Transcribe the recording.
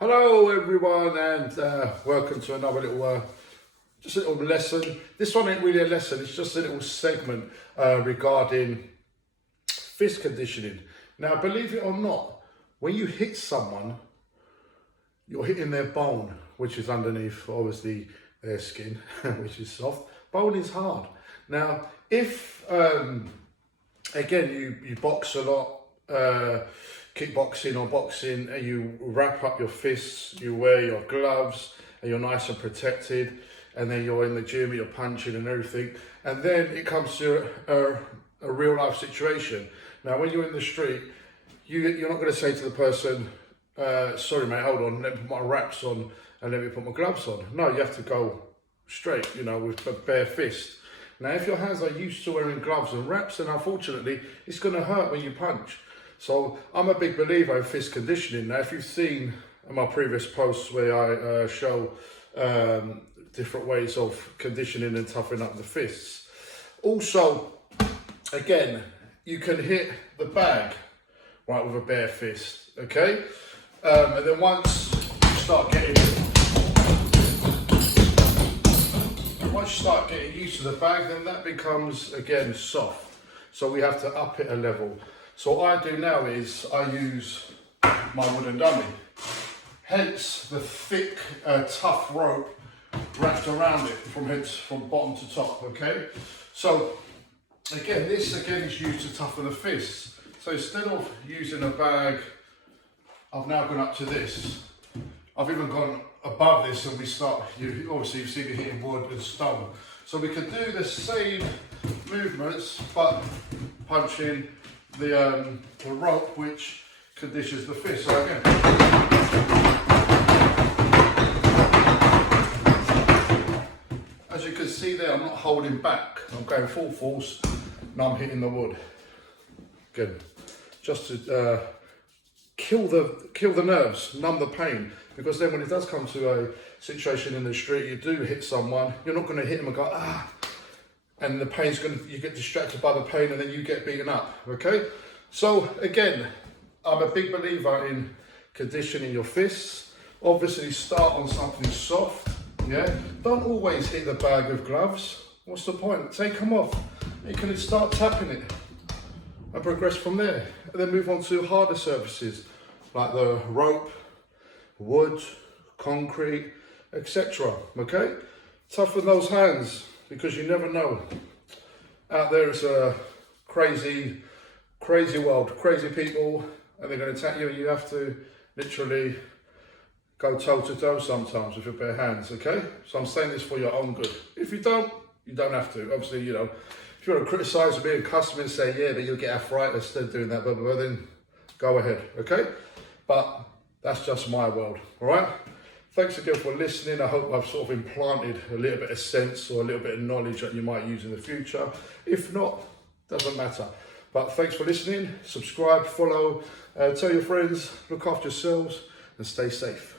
Hello everyone, and welcome to another little, just a little lesson. This one ain't really a lesson, it's just a little segment regarding fist conditioning. Now, believe it or not, when you hit someone, you're hitting their bone, which is underneath, obviously, their skin, which is soft. Bone is hard. Now, if, again, you box a lot, kickboxing or boxing, and you wrap up your fists, you wear your gloves, and you're nice and protected, and then you're in the gym, you're punching and everything, and then it comes to a real life situation. Now, when you're in the street, you're not going to say to the person, sorry mate, hold on, let me put my wraps on and let me put my gloves on. No, you have to go straight, with a bare fist. Now, if your hands are used to wearing gloves and wraps, then unfortunately, it's going to hurt when you punch. So I'm a big believer in fist conditioning. Now, if you've seen my previous posts where I show different ways of conditioning and toughening up the fists. Also, again, you can hit the bag, right, with a bare fist, okay? And then once you start getting used to the bag, then that becomes, again, soft. So we have to up it a level. So what I do now is I use my wooden dummy. Hence the thick, tough rope wrapped around it from bottom to top, okay? So again, this is used to toughen the fists. So instead of using a bag, I've now gone up to this. I've even gone above this, and obviously you've seen me hitting wood and stone. So we can do the same movements, but punching the rope which conditions the fist. So again, as you can see there, I'm not holding back. I'm going full force, and I'm hitting the wood. Again, just to kill the nerves, numb the pain. Because then when it does come to a situation in the street, you do hit someone, you're not going to hit them and go, ah, and the pain's you get distracted by the pain and then you get beaten up, okay? So again, I'm a big believer in conditioning your fists. Obviously start on something soft, yeah? Don't always hit the bag with gloves. What's the point? Take them off. You can start tapping it and progress from there. And then move on to harder surfaces, like the rope, wood, concrete, etc. Okay? Toughen those hands, because you never know. Out there it's a crazy world, crazy people, and they're going to attack you, and you have to literally go toe to toe sometimes with your bare hands, okay? So I'm saying this for your own good. If you don't have to. Obviously, if you want to criticise me and cuss me and say, yeah, but you'll get arthritis then doing that, but then go ahead, okay? But that's just my world, all right? Thanks again for listening. I hope I've sort of implanted a little bit of sense or a little bit of knowledge that you might use in the future. If not, doesn't matter. But thanks for listening. Subscribe, follow, tell your friends, look after yourselves, and stay safe.